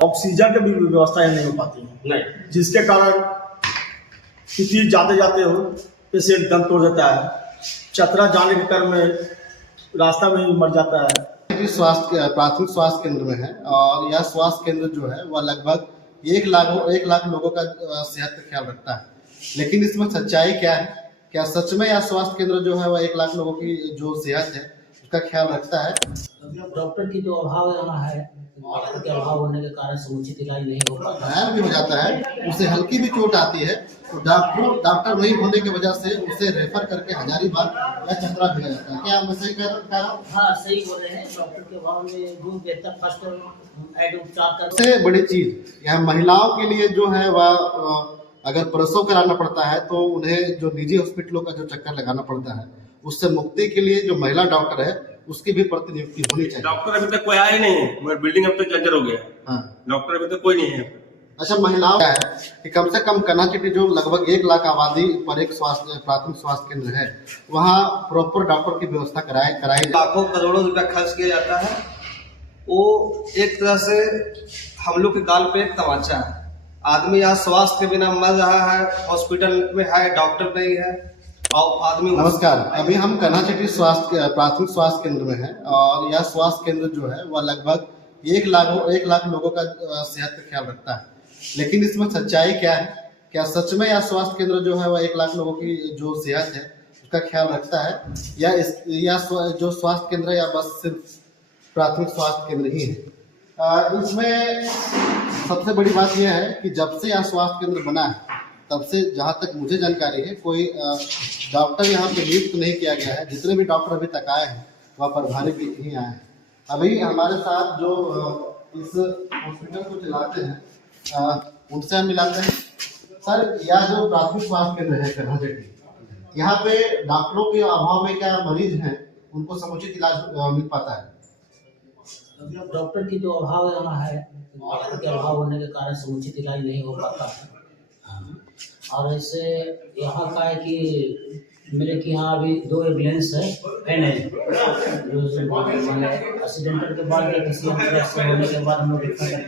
Oxygen की भी व्यवस्था नहीं हो पाती है, नहीं, जिसके कारण किसी जाते जाते हो पेशेंट दम तोड़ देता है, चतरा जाने के क्रम में रास्ता में ही मर जाता है। प्राथमिक स्वास्थ्य केंद्र में है और यह स्वास्थ्य केंद्र जो है वह लगभग 1 लाख लोगों का सेहत का ख्याल रखता है। लेकिन इसमें सच्चाई क्या है? क्या सच में यह स्वास्थ्य केंद्र जो है वह 1 लाख लोगों की जो सेहत है उसका ख्याल रखता है? डॉक्टर की जो अभाव यहाँ है, डॉक्टर के अभाव होने के कारण समुचित इलाज नहीं हो पाता। घायल भी हो जाता है, उसे हल्की भी चोट आती है तो डॉक्टर नहीं होने की वजह से उसे रेफर करके हजारीबाग या चतरा भेजा जाता है। क्या मैं सही कह रहा हूँ? हाँ, सही बोल रहे हैं। डॉक्टर के अभाव में दूर बेहतर फर्स्ट एड उपचार कर। सबसे बड़ी चीज यहाँ महिलाओं के लिए जो है वह अगर प्रसव कराना पड़ता है तो उन्हें जो निजी हॉस्पिटलों का जो चक्कर लगाना पड़ता है, उससे मुक्ति के लिए जो महिला डॉक्टर है उसकी भी प्रतिनियुक्ति होनी चाहिए। डॉक्टर अभी तक कोई आया ही नहीं है, मगर बिल्डिंग अब तक जर्जर हो गया। हाँ, डॉक्टर अभी तक कोई नहीं है। अच्छा, महिलाओं का है कि कम से कम कनाचिटी जो लगभग 1 लाख आबादी पर एक प्राथमिक स्वास्थ्य केंद्र है, वहाँ प्रॉपर डॉक्टर की व्यवस्था कराई लाखों करोड़ों रुपया खर्च किया जाता है। वो एक तरह से हम लोग के गाल पे एक तमाचा है। आदमी यहाँ स्वास्थ्य के बिना मर रहा है, हॉस्पिटल में है, डॉक्टर नहीं है और आदमी। नमस्कार, अभी हम कनाचिटी प्राथमिक स्वास्थ्य केंद्र में है और यह स्वास्थ्य केंद्र जो है वह लगभग 1 लाख लोगों का सेहत का ख्याल रखता है। लेकिन इसमें सच्चाई क्या है? क्या सच में यह स्वास्थ्य केंद्र जो है वह 1 लाख लोगों की जो सेहत है उसका ख्याल रखता है, या जो स्वास्थ्य केंद्र है या बस सिर्फ प्राथमिक स्वास्थ्य केंद्र ही है? इसमें सबसे बड़ी बात यह है कि जब से यह स्वास्थ्य केंद्र बना है तब से जहाँ तक मुझे जानकारी है कोई डॉक्टर यहाँ पे नियुक्त नहीं किया गया है। जितने भी डॉक्टर अभी तक आए हैं वह प्रभारी भी ही आए हैं। अभी हमारे साथ जो इस हॉस्पिटल को चलाते हैं उनसे हम मिलाते हैं। सर, यह जो प्राथमिक स्वास्थ्य केंद्र है कनाचिटी, यहाँ पे डॉक्टरों के अभाव में क्या मरीज हैं उनको समुचित इलाज मिल पाता है? डॉक्टर की जो अभाव यहाँ है, डॉक्टर के अभाव होने के कारण समुचित इलाज नहीं हो पाता है। और ऐसे यहाँ का है कि मेरे के यहाँ अभी 2 एम्बुलेंस है नहीं, मैंने एक्सीडेंटल के बाद या किसी तरह से होने के बाद हम लोग देते हैं।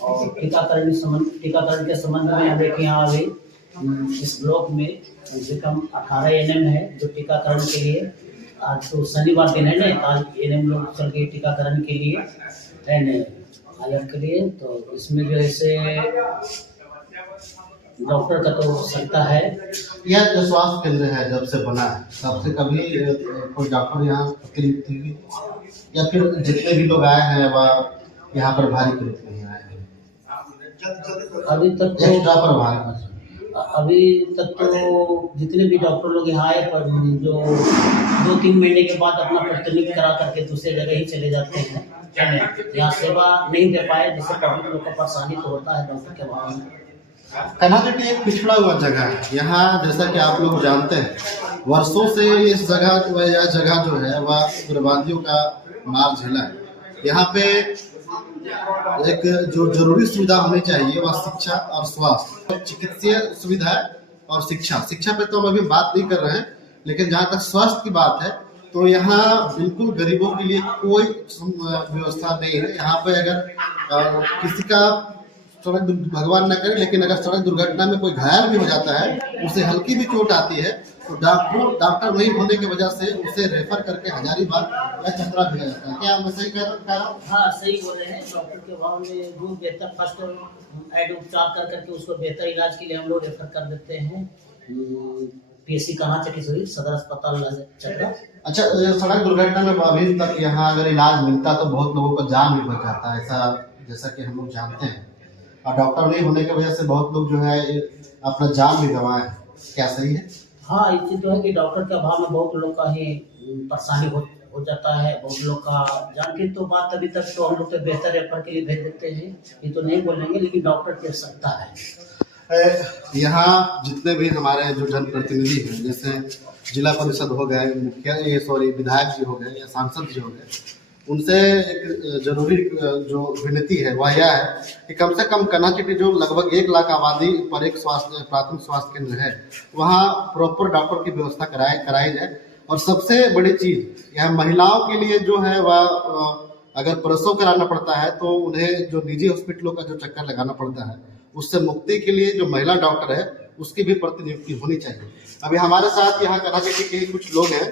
और टीकाकरण के संबंध में यहाँ देखिए, यहाँ अभी इस ब्लॉक में कम से कम 18 एनएम है जो टीकाकरण के लिए। आज तो शनिवार दिन है ना, आज एनएम लोग चल के टीकाकरण के लिए अलग के लिए। तो इसमें जो है डॉक्टर का तो सकता है। यह जो स्वास्थ्य केंद्र है जब से बना है तब से कभी कोई डॉक्टर यहाँ या फिर जितने भी लोग आए हैं वह यहाँ पर भारी के रूप में आए हैं? अभी तक तो जितने भी डॉक्टर लोग यहाँ आए, पर जो 2-3 महीने के बाद अपना प्रतिनियुक्त करा करके दूसरे जगह ही चले जाते हैं। यहाँ सेवा नहीं दे पाए, जिससे पब्लिक लोग को परेशानी तो होता है डॉक्टर के अभाव में। कनाचिटी एक पिछड़ा हुआ जगह है। यहाँ जैसा कि आप लोग जानते हैं वर्षों से इस यह जगह जो है वह उग्रवादियों का मार झेला है। यहाँ पे एक जो जरूरी सुविधा होनी चाहिए वह शिक्षा और स्वास्थ्य, चिकित्सीय सुविधा और शिक्षा पे तो हम अभी बात नहीं कर रहे हैं। लेकिन जहाँ तक स्वास्थ्य की बात है तो यहाँ बिल्कुल गरीबों के लिए कोई व्यवस्था नहीं है। यहाँ पे अगर किसी का सड़क, भगवान न करे, लेकिन अगर सड़क दुर्घटना में कोई घायल भी हो जाता है, उसे हल्की भी चोट आती है तो डॉक्टर नहीं होने की वजह से उसे रेफर करके हजारीबाग या चतरा भेजा जाता है। क्या मैं सही कह रहा हूँ? हाँ, सही बोल रहे हैं। डॉक्टर के अभाव में दूर बेहतर फर्स्ट एड उपचार कर करके उसको बेहतर इलाज के लिए हम लोग रेफर कर देते हैं पीएससी कनाचिटी सदर अस्पताल चतरा। अच्छा, सड़क दुर्घटना में अभी तक यहाँ अगर इलाज मिलता तो बहुत लोगों का जान भी बच जाता है, ऐसा जैसा कि हम लोग जानते हैं। और डॉक्टर नहीं होने की वजह से बहुत लोग जो है अपना जान भी गंवाए। क्या सही है? हाँ, ये चीज तो है कि डॉक्टर के अभाव में बहुत लोग का ही परेशानी हो जाता है, बहुत लोग का जान की तो बात अभी तक तो हम लोग तो बेहतर रेफर के लिए भेज देते हैं, ये तो नहीं बोलेंगे, लेकिन डॉक्टर की आवश्यकता है। यहाँ जितने भी हमारे जो जनप्रतिनिधि हैं, जैसे जिला परिषद हो गए, विधायक जी हो गए या सांसद जी हो गए, उनसे एक जरूरी जो विनती है वह यह है कि कम से कम कनाचिटी जो लगभग 1 लाख आबादी पर एक प्राथमिक स्वास्थ्य केंद्र है, वहाँ प्रॉपर डॉक्टर की व्यवस्था कराई जाए और सबसे बड़ी चीज यहाँ महिलाओं के लिए जो है वह अगर प्रसव कराना पड़ता है तो उन्हें जो निजी हॉस्पिटलों का जो चक्कर लगाना पड़ता है उससे मुक्ति के लिए जो महिला डॉक्टर है उसकी भी प्रतिनियुक्ति होनी चाहिए। अभी हमारे साथ यहाँ कन्हाचट्टी के कुछ लोग हैं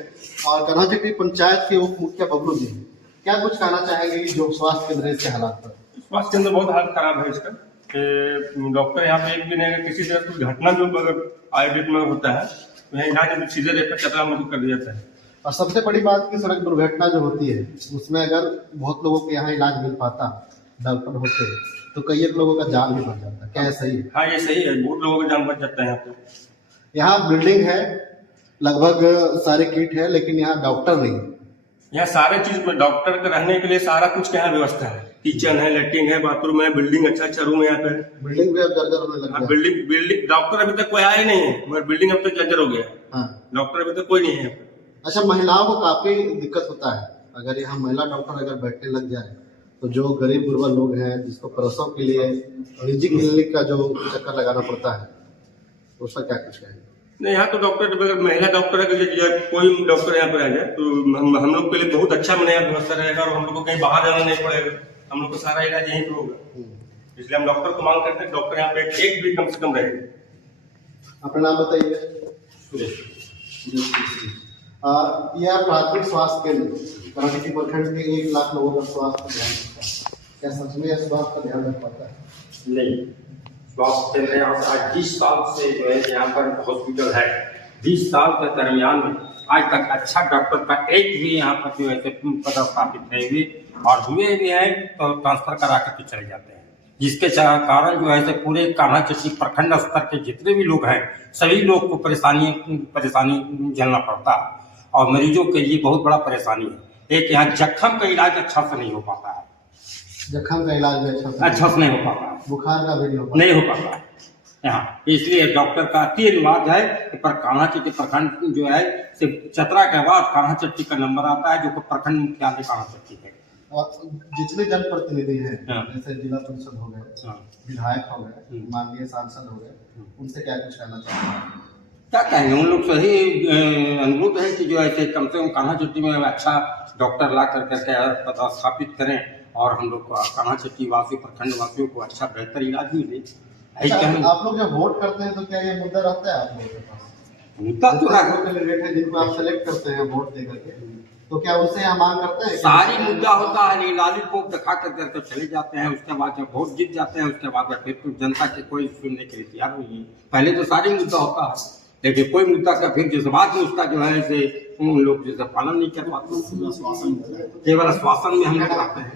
और कन्हाचट्टी पंचायत के उप मुखिया बबलू जी हैं। क्या कुछ कहना चाहेंगे जो स्वास्थ्य केंद्र के हालात पर? स्वास्थ्य केंद्र बहुत हालत खराब है इसका। डॉक्टर यहाँ पे एक भी नहीं, किसी तरह कोई घटना जो अगर आयोजित में होता है तो यहाँ इलाज सीधे रेफर चतरा में कर दिया जाता है। और सबसे बड़ी बात की सड़क दुर्घटना जो होती है उसमें अगर बहुत लोगों के यहाँ इलाज मिल पाता, डॉक्टर होते, तो कई एक लोगों का जान भी बच जाता। क्या सही है? हाँ ये सही है, बहुत लोगों का जान बच जाता है यहाँ पे। यहाँ बिल्डिंग है, लगभग सारे किट है, लेकिन यहाँ डॉक्टर नहीं है। यहाँ सारे चीज में डॉक्टर के रहने के लिए सारा कुछ का यहाँ व्यवस्था है, किचन है, लेटरिन है, बाथरूम है, बिल्डिंग अच्छा रूम है यहाँ पे। बिल्डिंग भी अब जर्जर होने लगा। बिल्डिंग डॉक्टर अभी तक कोई आया ही नहीं है, मगर बिल्डिंग अब तक जर्जर हो गया। हाँ। डॉक्टर अभी तक कोई नहीं है। अच्छा, महिलाओं को काफी दिक्कत होता है। अगर यहाँ महिला डॉक्टर अगर बैठने लग जाए तो जो गरीब गुरबा लोग हैं जिसको प्रसव के लिए निजी क्लिनिक का जो चक्कर लगाना पड़ता है उसका क्या कुछ कहेंगे? नहीं, यहाँ तो डॉक्टर अगर महिला डॉक्टर है, कोई डॉक्टर यहाँ पर आ जाए तो हम लोग के लिए बहुत अच्छा मैंने यहाँ व्यवस्था रहेगा और हम लोग को कहीं बाहर जाना नहीं पड़ेगा। हम लोग को सारा इलाज यहीं पर होगा, इसलिए हम डॉक्टर को मांग करते हैं डॉक्टर यहाँ पे एक भी कम से कम रहेगा। अपना नाम बताइए। यह प्राथमिक स्वास्थ्य केंद्र कन्हाचट्टी प्रखंड के 1 लाख लोगों का स्वास्थ्य ध्यान रखता है। क्या सच में यह स्वास्थ्य का ध्यान रख पाता है? नहीं, स्वास्थ्य केंद्र यहाँ से आज 20 साल से जो है यहाँ पर हॉस्पिटल है। 20 साल के दरमियान में आज तक अच्छा डॉक्टर का एक भी यहाँ पर जो है पदस्थापित नहीं हुए, और हुए भी हैं तो ट्रांसफर करा करके चले जाते हैं, जिसके कारण जो है पूरे कन्हाचट्टी प्रखंड स्तर के जितने भी लोग हैं सभी लोग को परेशानी झेलना पड़ता है और मरीजों के लिए बहुत बड़ा परेशानी है। एक यहाँ जख्म का इलाज अच्छा से नहीं हो पाता है, जख्म का इलाज अच्छा से नहीं हो पाता, बुखार का भी नहीं हो पाता यहाँ। इसलिए डॉक्टर का अति अनिवार्य है कि कन्हाचट्टी प्रखंड जो है सिर्फ चतरा के बाद कन्हाचट्टी का नंबर आता है, जो प्रखंड मुख्यालय कन्हाचट्टी है। और जितने जनप्रतिनिधि हैं हाँ। जैसे जिला परिषद हो गए, विधायक हो गए, माननीय सांसद हो गए, उनसे क्या कुछ कहना चाहेंगे? क्या कहेंगे, उन लोग से ही अनुरोध है कि जो ऐसे कम से कम कन्हाचट्टी में अच्छा डॉक्टर ला करके पदस्थापित करें और हम लोग कन्हाचट्टी वासी प्रखंड वासियों को अच्छा बेहतर इलाज मिले। अच्छा, आप लोग जब वोट करते हैं तो क्या ये मुद्दा रहता है आप लोगों के पास? मुद्दा तो कैंडिडेट है जिनको आप सेलेक्ट करते हैं वोट दे करके, तो क्या उनसे यहाँ मांग करते हैं? सारी मुद्दा होता है, लालीपॉप दिखा करके चले जाते हैं, उसके बाद जब वोट जीत जाते हैं उसके बाद फिर तो जनता के कोई सुनने के लिए तैयार नहीं है। पहले तो सारी मुद्दा होता है, लेकिन कोई मुद्दा का फिर जिस बात में उसका जो है से उन लोग जैसे पालन नहीं कर पाते, केवल आश्वासन में हम लोग रहते हैं।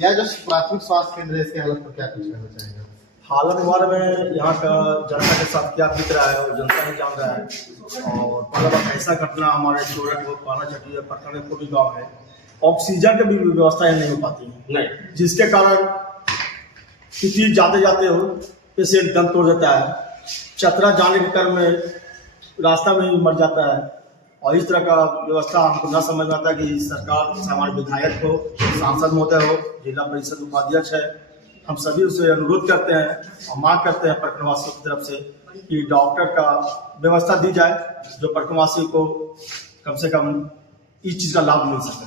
या जो प्राथमिक स्वास्थ्य केंद्र है इसके हालत पर क्या कुछ कहना चाहेंगे? हालत हमारे में यहाँ का जनता के साथ क्या बीत रहा है वो जनता ही जान रहा है। और पहला बात ऐसा घटना हमारे चोरट को कन्हाचट्टी प्रखंड को भी गाँव है, ऑक्सीजन की भी व्यवस्था नहीं हो पाती है, नहीं, जिसके कारण किसी जाते जाते हो पेशेंट दम तोड़ देता है, चतरा जाने के क्रम में रास्ता में ही मर जाता है। और इस तरह का व्यवस्था हमको न समझ में आता कि सरकार से हमारे विधायक हो, सांसद महोदय हो, जिला परिषद उपाध्यक्ष है, हम सभी उसे अनुरोध करते हैं और मांग करते हैं प्रखंडवासियों की तरफ से कि डॉक्टर का व्यवस्था दी जाए जो प्रखंडवासियों को कम से कम इस चीज़ का लाभ मिल सके।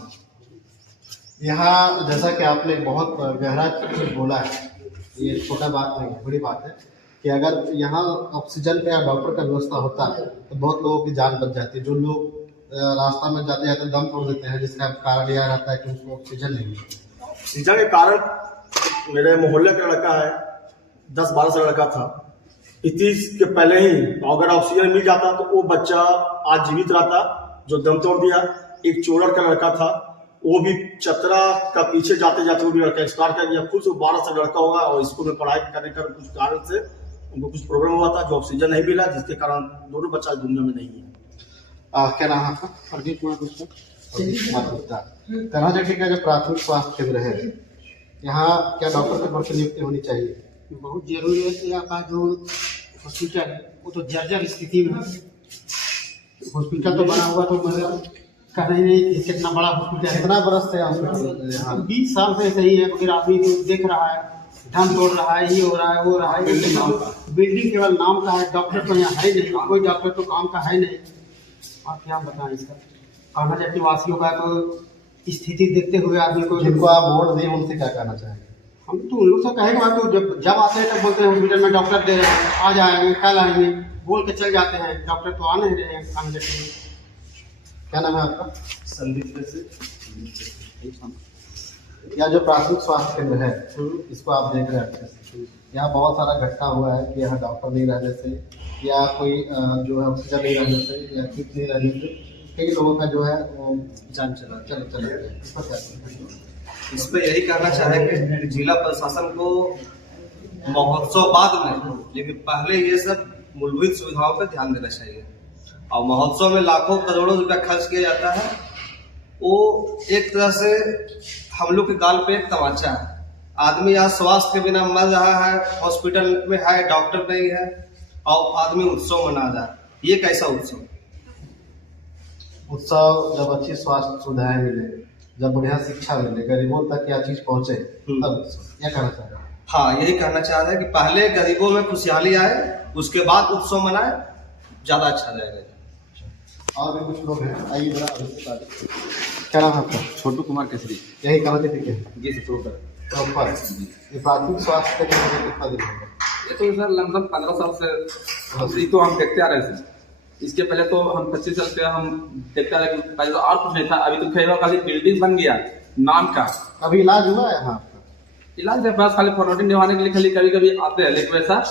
यहाँ जैसा कि आपने बहुत गहरा चीज बोला है, ये छोटा बात नहीं बड़ी बात है कि अगर यहाँ ऑक्सीजन का या डॉक्टर का व्यवस्था होता है तो बहुत लोगों की जान बच जाती है। जो लोग रास्ता में जाते जाते दम तोड़ देते हैं, जिसका कारण यह रहता है कि उसको ऑक्सीजन नहीं मिलती। ऑक्सीजन के कारण मेरे मोहल्ले का लड़का है, 10-12 साल लड़का था, 31 के पहले ही अगर ऑक्सीजन मिल जाता तो वो बच्चा आज जीवित रहता जो दम तोड़ दिया। एक चोरड़ का लड़का था, वो भी चतरा का पीछे जाते जाते वो भी लड़का एक्सपायर कर गया। खुद 12 साल लड़का होगा और स्कूल में पढ़ाई करने का कुछ कारण से उनको कुछ प्रॉब्लम हुआ था जो ऑक्सीजन नहीं मिला, जिसके कारण दोनों बच्चा दुनिया में नहीं है। क्या नाम है? प्रदीप कुमार गुप्ता। कन्हाचट्टी का जो प्राथमिक स्वास्थ्य केंद्र है, यहाँ क्या डॉक्टर की प्रतिनियुक्ति होनी चाहिए? बहुत जरूरी है। यहाँ का जो हॉस्पिटल है वो तो जर्जर स्थिति में, हॉस्पिटल तो बना हुआ तो मतलब कह रहे नहीं कि कितना बड़ा हॉस्पिटल है। कितना बरस से हॉस्पिटल? 20 साल से सही है, मगर आदमी जो देख रहा है दम तोड़ रहा है, ये हो रहा है वो रहा है। बिल्डिंग केवल नाम का है, डॉक्टर तो यहाँ है नहीं, कोई डॉक्टर तो काम का है नहीं। और क्या बताएं इसका कान्हा चट्टी वासियों का तो स्थिति देखते हुए आदमी को जिनको आप वोट दें उनसे क्या कहना चाहेंगे? हम तो उन लोग से कहेंगे तो जब आते हैं तब बोलते हैं हॉस्पिटल में डॉक्टर दे रहे हैं, आज आएंगे कल आएंगे बोल के चल जाते हैं, डॉक्टर तो आ नहीं रहे हैं कान्हा चट्टी में। क्या नाम है आपका? संदीप यह जो प्राथमिक स्वास्थ्य केंद्र है इसको आप देख रहे हैं अच्छे से। यहाँ बहुत सारा घटना हुआ है कि यहाँ डॉक्टर नहीं रहने से या कोई जो है ऑक्सीजन नहीं रहने से या किट नहीं रहने से कई लोगों का जो है वो जान चला चला गया। इस पर क्या कहना? इस पर यही कहना चाहेंगे कि जिला प्रशासन को महोत्सव बाद में, लेकिन पहले ये सब मूलभूत सुविधाओं पर ध्यान देना चाहिए। और महोत्सव में लाखों करोड़ों रुपया खर्च किया जाता है, वो एक तरह से हम लोग के गाल पे एक तमाचा है। आदमी आज स्वास्थ्य के बिना मर रहा है, हॉस्पिटल में है डॉक्टर नहीं है, और आदमी उत्सव मना रहा है। ये कैसा उत्सव? उत्सव जब अच्छी स्वास्थ्य सुविधाएं मिले, जब बढ़िया शिक्षा मिले, गरीबों तक यह चीज पहुंचे तब उत्सव। क्या कहना चाह रहे हैं? हाँ, यही कहना चाह रहे हैं कि पहले गरीबों में खुशहाली आए, उसके बाद उत्सव मनाए, ज्यादा अच्छा रहेगा। और भी कुछ लोग हैं, आइए जरा अभी बता दें। क्या नाम है आपका? छोटू कुमार केसरी यही कहना चाहते हैं जी से प्रॉपर प्रॉपर ये प्राथमिक स्वास्थ्य केंद्र में कितना दिन हो गया? ये तो सर लगभग 15 साल से तो हम देखते आ रहे थे। इसके पहले तो हम 25 साल से हम देखते आ रहे थे, पहले तो और कुछ नहीं था। अभी तो खैर खाली बिल्डिंग बन गया नाम का। अभी इलाज हुआ है यहाँ आपका? इलाज के पास खाली फॉर्मेलिटी निभाने के लिए खाली कभी कभी आते हैं, लेकिन वैसा